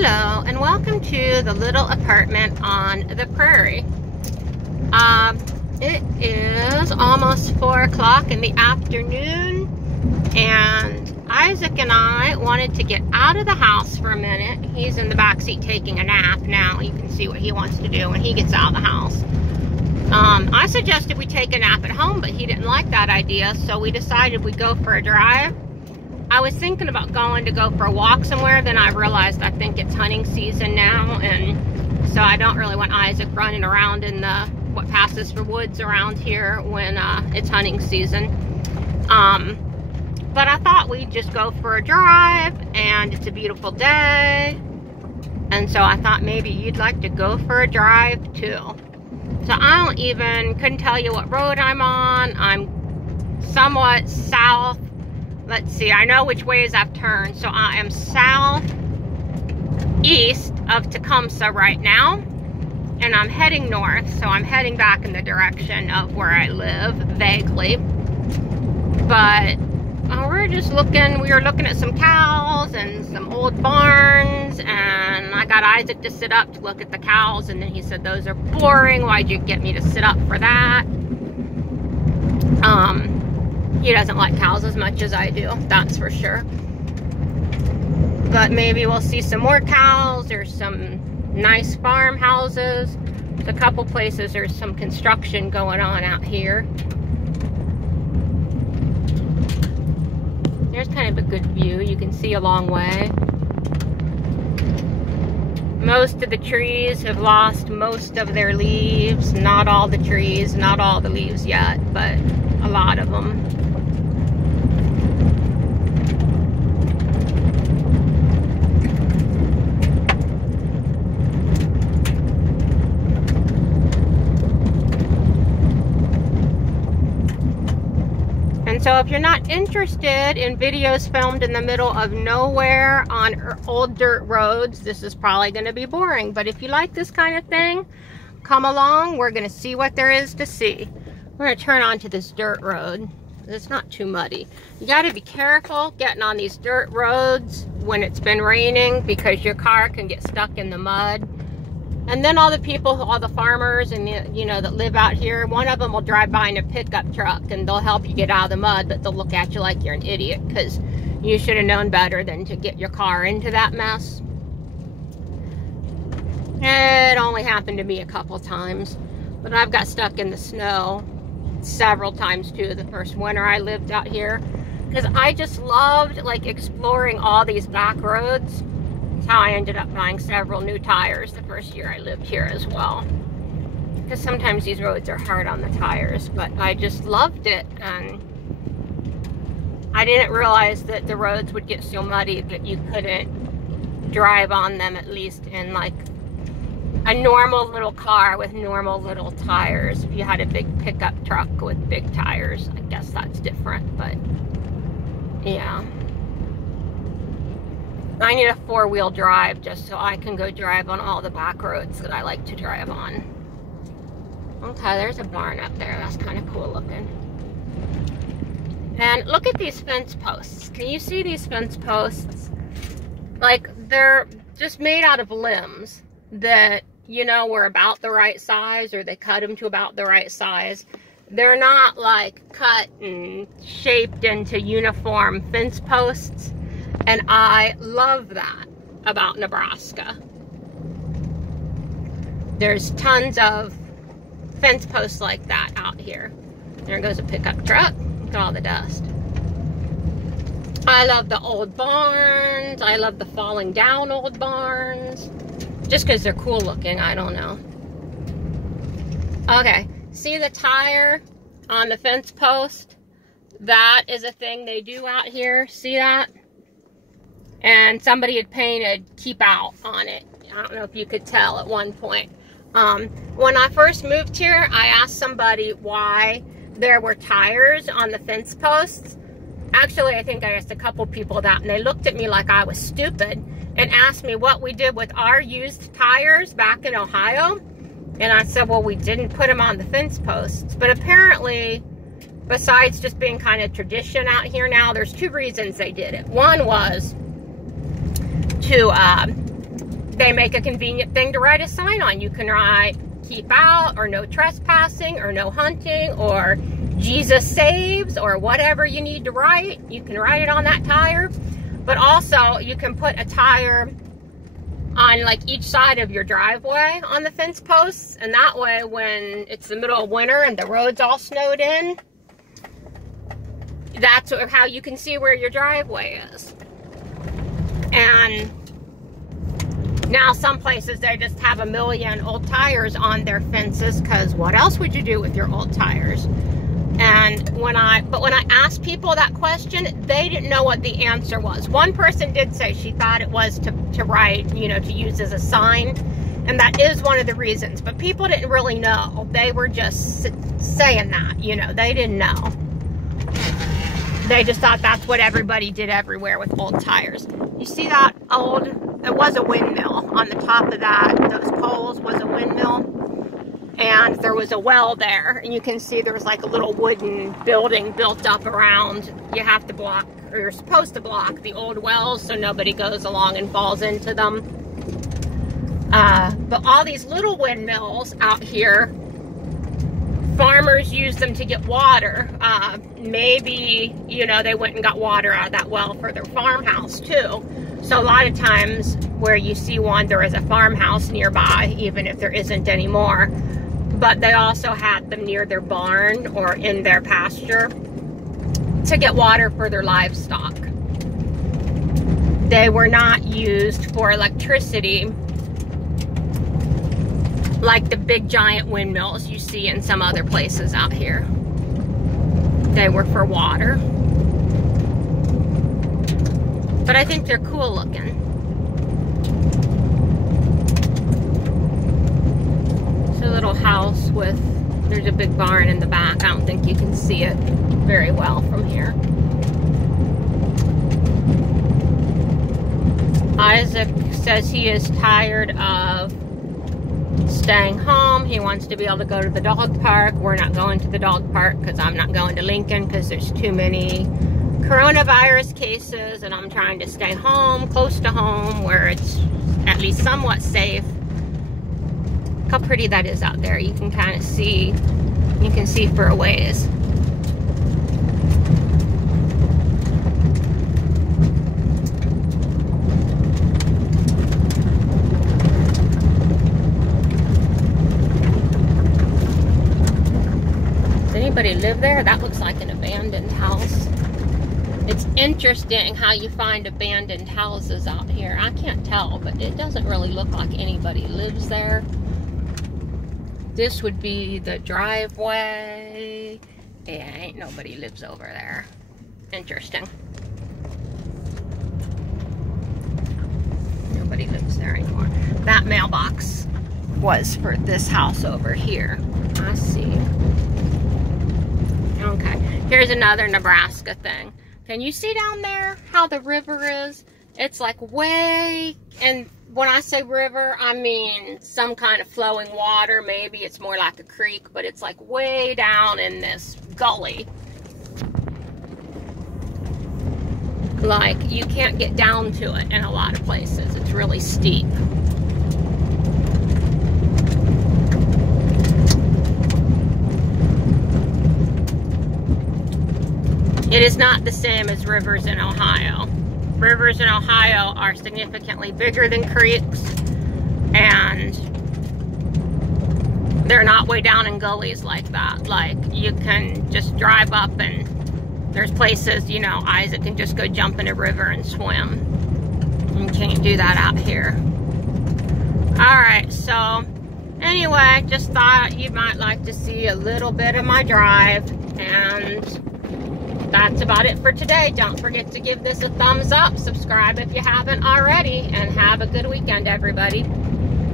Hello and welcome to the little apartment on the prairie. It is almost 4 o'clock in the afternoon, and Isaac and I wanted to get out of the house for a minute. He's in the back seat taking a nap now. You can see what he wants to do when he gets out of the house. I suggested we take a nap at home, but he didn't like that idea, so we decided we'd go for a drive. I was thinking about going to go for a walk somewhere, then I realized I think it's hunting season now, and so I don't really want Isaac running around in the what passes for woods around here when it's hunting season. But I thought we'd just go for a drive, and it's a beautiful day, and so I thought maybe you'd like to go for a drive too. So I couldn't tell you what road I'm on. I'm somewhat south. Let's see, I know which ways I've turned. So I am southeast of Tecumseh right now, and I'm heading north. So I'm heading back in the direction of where I live, vaguely. But we were looking at some cows and some old barns, and I got Isaac to sit up to look at the cows, and then he said, those are boring. Why'd you get me to sit up for that? He doesn't like cows as much as I do, that's for sure. But maybe we'll see some more cows. There's some nice farmhouses. There's a couple places there's some construction going on out here. There's kind of a good view. You can see a long way. Most of the trees have lost most of their leaves. Not all the trees, not all the leaves yet, but a lot of them. And so if you're not interested in videos filmed in the middle of nowhere on old dirt roads, this is probably going to be boring. But if you like this kind of thing, come along. We're going to see what there is to see. We're going to turn onto this dirt road. It's not too muddy. You got to be careful getting on these dirt roads when it's been raining, because your car can get stuck in the mud. And then all the people, all the farmers and that live out here, one of them will drive by in a pickup truck and they'll help you get out of the mud, but they'll look at you like you're an idiot because you should have known better than to get your car into that mess. It only happened to me a couple times, but I've got stuck in the snow several times too the first winter I lived out here, because I just loved exploring all these back roads. How I ended up buying several new tires the first year I lived here as well, because sometimes these roads are hard on the tires, but I just loved it. And I didn't realize that the roads would get so muddy that you couldn't drive on them, at least in like a normal little car with normal little tires. If you had a big pickup truck with big tires, I guess that's different, but yeah. I need a 4-wheel drive just so I can go drive on all the back roads that I like to drive on. Okay, there's a barn up there. That's kind of cool looking. And look at these fence posts. Can you see these fence posts? Like, they're just made out of limbs that, were about the right size, or they cut them to about the right size. They're not like cut and shaped into uniform fence posts. And I love that about Nebraska. There's tons of fence posts like that out here. There goes a pickup truck. Look at all the dust. I love the old barns. I love the falling down old barns. Just because they're cool looking, I don't know. Okay, see the tire on the fence post? That is a thing they do out here. See that? And somebody had painted "keep out" on it. I don't know if you could tell at one point. When I first moved here, I asked somebody why there were tires on the fence posts. Actually, I think I asked a couple people that, and they looked at me like I was stupid and asked me what we did with our used tires back in Ohio. And I said, well, we didn't put them on the fence posts. But apparently, besides just being kind of tradition out here now, there's 2 reasons they did it. One was to they make a convenient thing to write a sign on. You can write keep out, or no trespassing, or no hunting, or Jesus saves, or whatever you need to write. You can write it on that tire. But also you can put a tire on like each side of your driveway on the fence posts, and that way when it's the middle of winter and the road's all snowed in, that's how you can see where your driveway is. And now some places, they just have a million old tires on their fences, because what else would you do with your old tires? And when I asked people that question, they didn't know what the answer was. One person did say she thought it was to write, you know, to use as a sign. And that is one of the reasons. But people didn't really know. They were just saying that, you know, they didn't know. They just thought that's what everybody did everywhere with old tires. You see that old, it was a windmill. On the top of that, those poles was a windmill. And there was a well there. And you can see there was like a little wooden building built up around. You have to block, or you're supposed to block the old wells so nobody goes along and falls into them. But all these little windmills out here, farmers use them to get water. Maybe, you know, they went and got water out of that well for their farmhouse too. So a lot of times where you see one, there is a farmhouse nearby, even if there isn't anymore. But they also had them near their barn or in their pasture to get water for their livestock. They were not used for electricity like the big giant windmills you see in some other places out here. They were for water. But I think they're cool looking. It's a little house with, there's a big barn in the back. I don't think you can see it very well from here. Isaac says he is tired of staying home. He wants to be able to go to the dog park. We're not going to the dog park because I'm not going to Lincoln because there's too many coronavirus cases, and I'm trying to stay home, close to home, where it's at least somewhat safe. Look how pretty that is out there. You can kind of see, you can see for a ways. Anybody live there? That looks like an abandoned house. It's interesting how you find abandoned houses out here. I can't tell, but it doesn't really look like anybody lives there. This would be the driveway. Yeah, ain't nobody lives over there. Interesting. Nobody lives there anymore. That mailbox was for this house over here. I see. Okay, here's another Nebraska thing. Can you see down there how the river is? It's like way, and when I say river, I mean some kind of flowing water. Maybe it's more like a creek, but it's like way down in this gully. Like you can't get down to it in a lot of places. It's really steep. It is not the same as rivers in Ohio. Rivers in Ohio are significantly bigger than creeks, and they're not way down in gullies like that. Like, you can just drive up, and there's places, you know, Isaac can just go jump in a river and swim. You can't do that out here. Alright, so anyway, just thought you might like to see a little bit of my drive, and that's about it for today. Don't forget to give this a thumbs up, subscribe if you haven't already, and have a good weekend, everybody.